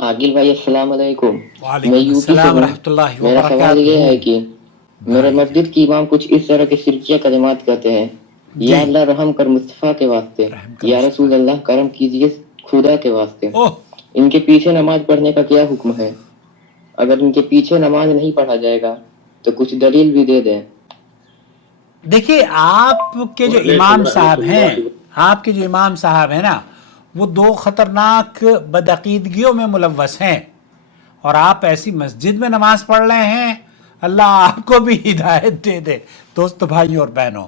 आगिल भाई अस्सलाम वालेकुम। मैं वालेकुम यूपी से अस्सलाम हूँ। रहमतुल्लाहि व मेरा सवाल ये बरकातुहू। है कि मेरे भाई मस्जिद की इमाम कुछ इस तरह के शिरकिया कलिमात कहते हैं। जी, या अल्लाह रहम कर मुस्तफ़ा के वास्ते, रहम कर या मुस्तफ़ा। रसूल अल्लाह करम कीजिए खुदा के वास्ते। ओह, इनके पीछे नमाज पढ़ने का क्या हुक्म है? अगर इनके पीछे नमाज नहीं पढ़ा जाएगा तो कुछ दलील भी दे दें। देखिए आपके जो इमाम साहब हैं, आपके जो इमाम साहब हैं ना, वो दो खतरनाक बदअकीदगियों में मुलव्वस हैं, और आप ऐसी मस्जिद में नमाज पढ़ रहे हैं। अल्लाह आपको भी हिदायत दे दे दोस्तों, भाइयों और बहनों।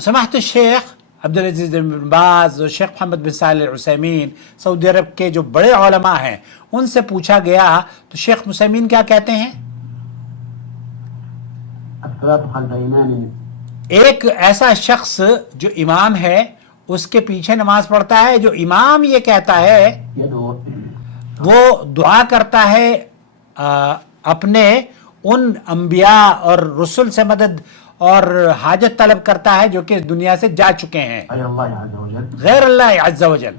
समाहत शेख अब्दुल अजीज बिन बाज और शेख मोहम्मद बिन सालिह अल उसैमीन, सऊदी अरब के जो बड़े उलमा हैं, उनसे पूछा गया तो शेख उसैमीन क्या कहते हैं? एक ऐसा शख्स जो इमाम है उसके पीछे नमाज पढ़ता है, जो इमाम ये कहता है वो दुआ करता है अपने उन अंबिया और रसूल से मदद और हाजत तलब करता है जो कि इस दुनिया से जा चुके हैं, गैर अल्लाह अज़्ज़ा वजल।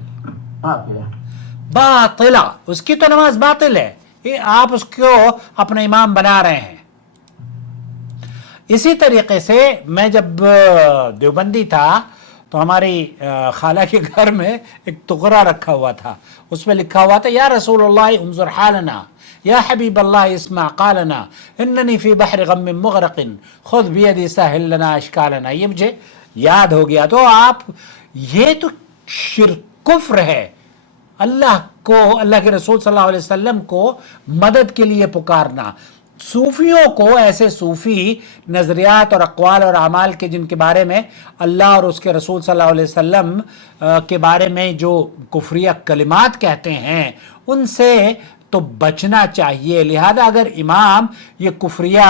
बातिला, उसकी तो नमाज बातिल है, ये आप उसको अपना इमाम बना रहे हैं। इसी तरीके से मैं जब देवबंदी था तो हमारी खाला के घर में एक टुकड़ा रखा हुआ था, उसमें लिखा हुआ था या रसूलुल्लाह उन्जुर हालना, या हबीब अल्लाह इस्मा कालना, इन्ननी फी बहर गम मुगरकिन खुद बियदी साहिल लना अशकालना। ये मुझे याद हो गया। तो आप, ये तो शिर्क कुफ्र है। अल्लाह को, अल्लाह के रसूल सल्लल्लाहु अलैहि वसल्लम को मदद के लिए पुकारना, सूफियों को, ऐसे सूफी नजरियात और अक़वाल और अमाल के जिनके बारे में अल्लाह और उसके रसूल सल्लल्लाहु अलैहि वसल्लम के बारे में जो कुफरिया कलिमात कहते हैं, उनसे तो बचना चाहिए। लिहाजा अगर इमाम ये कुफरिया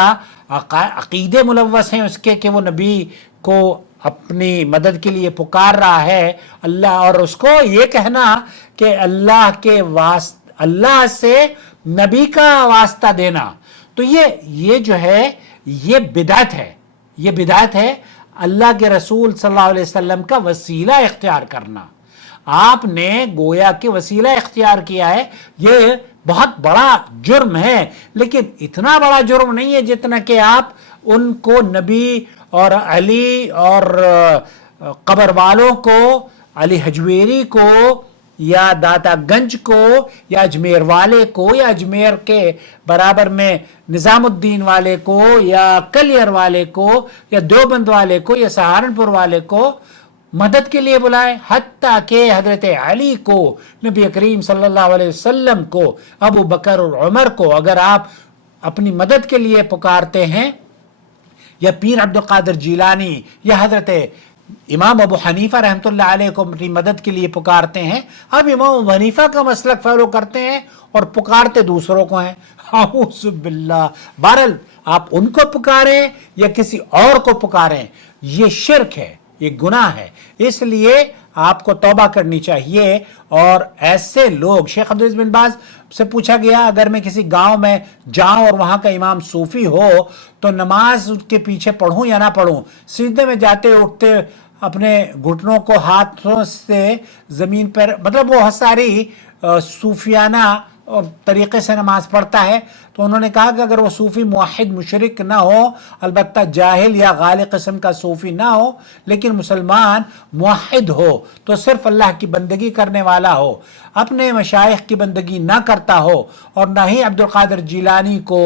अकीदे मुलव्वस हैं उसके कि वो नबी को अपनी मदद के लिए पुकार रहा है अल्लाह, और उसको ये कहना कि अल्लाह के वास्ते, अल्लाह से नबी का वास्ता देना, तो ये जो है ये बिदअत है, ये बिदअत है। अल्लाह के रसूल सल्लल्लाहु अलैहि वसल्लम का वसीला इख्तियार करना, आपने गोया के वसीला इख्तियार किया है, ये बहुत बड़ा जुर्म है। लेकिन इतना बड़ा जुर्म नहीं है जितना कि आप उनको नबी और अली और कब्र वालों को, अली हजवेरी को या दातागंज को या अजमेर वाले को या अजमेर के बराबर में निज़ामुद्दीन वाले को या कलियर वाले को या देवबंद वाले को या सहारनपुर वाले को मदद के लिए बुलाए। हत्ता के हजरत अली को, नबी करीम सल्लल्लाहु अलैहि वसल्लम को, अबू बकर और उमर को अगर आप अपनी मदद के लिए पुकारते हैं, या पीर अब्दुल कादिर जीलानी या हजरत इमाम अबू हनीफा रहमतुल्लाह अलैह को अपनी मदद के लिए पुकारते हैं, अब इमाम अबू हनीफा का मसलक फॉलो करते हैं और पुकारते दूसरों को हैं। औज़ु बिल्लाह। बहरहाल आप उनको पुकारें या किसी और को पुकारें, ये शिर्क है, ये गुनाह है। इसलिए आपको तौबा करनी चाहिए। और ऐसे लोग, शेख अब्दुल अजीज बिन बाज से पूछा गया अगर मैं किसी गांव में जाऊं और वहां का इमाम सूफी हो तो नमाज उसके पीछे पढ़ूं या ना पढ़ूं? सीधे में जाते उठते अपने घुटनों को हाथों से जमीन पर, मतलब वो सारी सूफियाना और तरीके से नमाज पढ़ता है। तो उन्होंने कहा कि अगर वो सूफ़ी मुआहिद मुशरिक ना हो, अलबत्ता जाहिल या गाली किस्म का सूफ़ी ना हो, लेकिन मुसलमान मुआहिद हो, तो सिर्फ अल्लाह की बंदगी करने वाला हो, अपने मशाइख की बंदगी ना करता हो और ना ही अब्दुल कादिर जीलानी को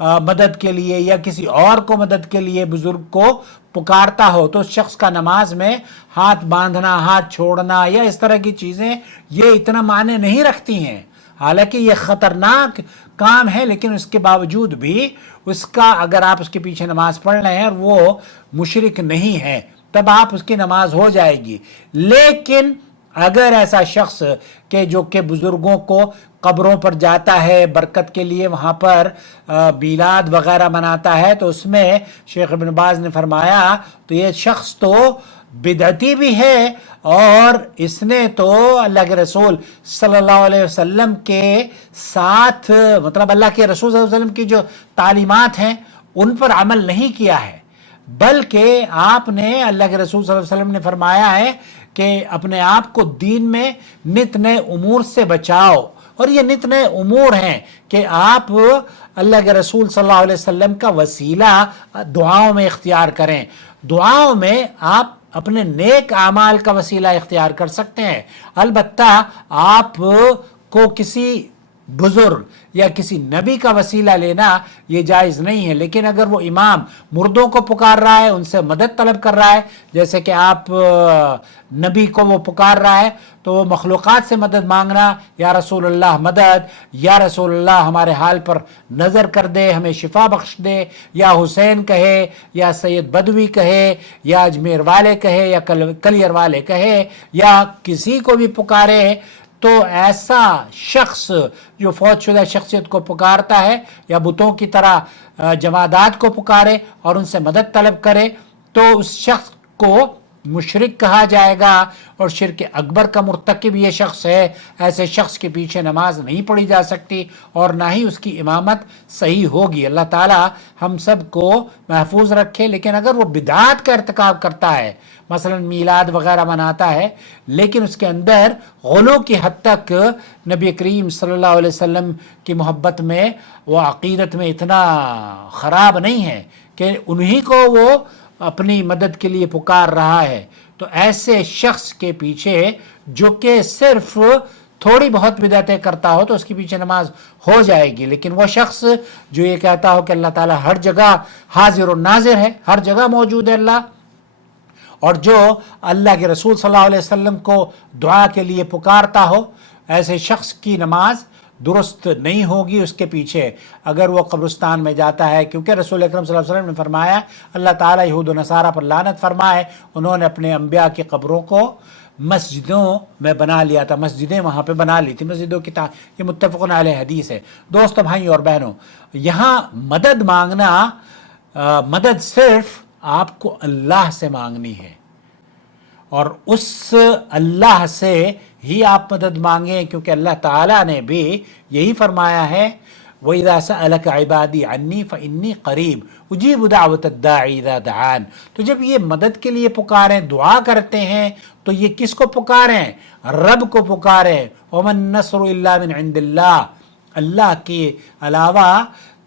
मदद के लिए या किसी और को मदद के लिए बुजुर्ग को पुकारता हो, तो उस शख्स का नमाज में हाथ बांधना, हाथ छोड़ना या इस तरह की चीज़ें ये इतना मायने नहीं रखती हैं। हालांकि ये खतरनाक काम है, लेकिन उसके बावजूद भी उसका, अगर आप उसके पीछे नमाज पढ़ रहे हैं और वो मुशरिक नहीं है, तब आप उसकी नमाज हो जाएगी। लेकिन अगर ऐसा शख्स के जो कि बुजुर्गों को कब्रों पर जाता है बरकत के लिए, वहाँ पर बीलाद वगैरह मनाता है, तो उसमें शेख इब्न बाज ने फरमाया तो ये शख्स तो बिदअती भी है और इसने तो अल्लाह के रसूल सल्लल्लाहु अलैहि वसल्लम के साथ, मतलब अल्लाह के रसूल सल्लल्लाहु अलैहि वसल्लम की जो तालीमात हैं उन पर अमल नहीं किया है, बल्कि आपने, अल्लाह के रसूल सल्लल्लाहु अलैहि वसल्लम ने फरमाया है कि अपने आप को दीन में नित नए उमूर से बचाओ اور یہ نت نئے امور ہیں کہ آپ اللہ کے رسول صلی اللہ علیہ وسلم کا وسیلہ دعاؤں میں اختیار کریں. دعاؤں میں آپ اپنے نیک اعمال کا وسیلہ اختیار کر سکتے ہیں. البتہ آپ کو کسی بزرگ یا کسی نبی کا وسیلہ لینا یہ جائز نہیں ہے. لیکن اگر وہ امام مردوں کو پکار رہا ہے، ان سے مدد طلب کر رہا ہے، جیسے کہ آپ نبی کو وہ پکار رہا ہے، تو وہ مخلوقات سے مدد مانگنا، یا رسول اللہ مدد، یا رسول اللہ ہمارے حال پر نظر کر دے، ہمیں شفا بخش دے، یا حسین کہے، یا سید بدوی کہے، یا اجمیر والے کہے، یا کلیر والے کہے، یا کسی کو بھی پکارے، تو ایسا شخص جو فوت شدہ شخصیت کو پکارتا ہے یا بتوں کی طرح جمادات کو پکارے اور ان سے مدد طلب کرے، تو اس شخص کو مشرک کہا جائے گا، اور شرک اکبر کا مرتکب یہ شخص ہے. ایسے شخص کے پیچھے نماز نہیں پڑھی جا سکتی اور نہ ہی اس کی امامت صحیح ہوگی. اللہ تعالی ہم سب کو محفوظ رکھے. لیکن اگر وہ بدعات کا ارتکاب کرتا ہے، مثلا میلاد وغیرہ مناتا ہے، لیکن اس کے اندر غلو کی حد تک نبی کریم صلی اللہ علیہ وسلم کی محبت میں، وہ عقیدت میں اتنا خراب نہیں ہے کہ انہی کو وہ اپنی مدد کے لیے پکار رہا ہے، تو ایسے شخص کے پیچھے جو کہ صرف تھوڑی بہت بدعتیں کرتا ہو تو اس کے پیچھے نماز ہو جائے گی. لیکن وہ شخص جو یہ کہتا ہو کہ اللہ تعالیٰ ہر جگہ حاضر و ناظر ہے، ہر جگہ موجود ہے اللہ، اور جو اللہ کے رسول صلی اللہ علیہ وسلم کو دعا کے لیے پکارتا ہو، ایسے شخص کی نماز درست نہیں ہوگی. اس کے پیچھے اگر وہ قبرستان میں جاتا ہے، کیونکہ رسول اکرم صلی اللہ علیہ وسلم نے فرمایا، اللہ تعالیٰ یہود و نصارہ پر لعنت فرمائے، انہوں نے اپنے انبیاء کی قبروں کو مسجدوں میں بنا لیا تھا، مسجدیں وہاں پہ بنا لی تھی، مسجدوں کی یہ متفق علیہ حدیث ہے. دوستو، بھائی اور بہنوں، یہاں مدد مانگنا، مدد صرف آپ کو اللہ سے مانگنی ہے، اور اس اللہ سے ہی آپ مدد مانگیں، کیونکہ اللہ تعالیٰ نے بھی یہی فرمایا ہے، وَإِذَا سَأَلَكَ عِبَادِي عَنِّي فَإِنِّي قَرِيبٌ أُجِيبُ دَعْوَةَ الدَّاعِ إِذَا دَعَانِ. تو جب یہ مدد کے لیے پکاریں، دعا کرتے ہیں، تو یہ کس کو پکاریں؟ رب کو پکاریں. وَمَا النَّصْرُ إِلَّا مِنْ عِنْدِ اللَّهِ. اللہ کے علاوہ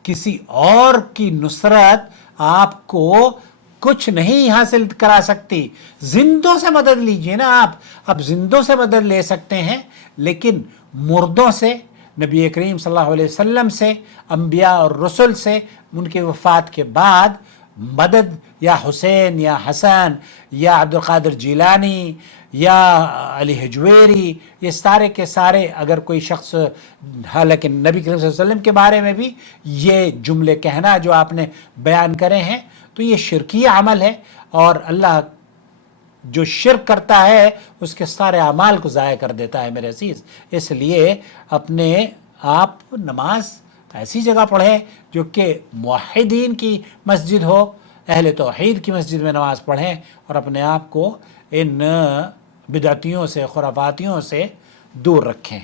کسی اور کی نصرت آپ کو کچھ نہیں حاصل کرا سکتی. زندوں سے مدد لیجئے نا آپ زندوں سے مدد لے سکتے ہیں، لیکن مردوں سے، نبی کریم صلی اللہ علیہ وسلم سے، انبیاء اور رسل سے، ان کے وفات کے بعد مدد یا حسین یا حسن یا عبد القادر جیلانی یا علی حجویری، یہ سارے کے سارے، اگر کوئی شخص، حالانکہ نبی کریم صلی اللہ علیہ وسلم کے بارے میں بھی یہ جملے کہنا جو آپ نے بیان کرے ہیں، تو یہ شرکی عمل ہے، اور اللہ جو شرک کرتا ہے اس کے سارے اعمال کو ضائع کر دیتا ہے میرے عزیز. اس لیے اپنے آپ نماز ایسی جگہ پڑھیں جو کہ موحدین کی مسجد ہو، اہل توحید کی مسجد میں نماز پڑھیں، اور اپنے آپ کو ان بدعتیوں سے، خرافاتیوں سے دور رکھیں.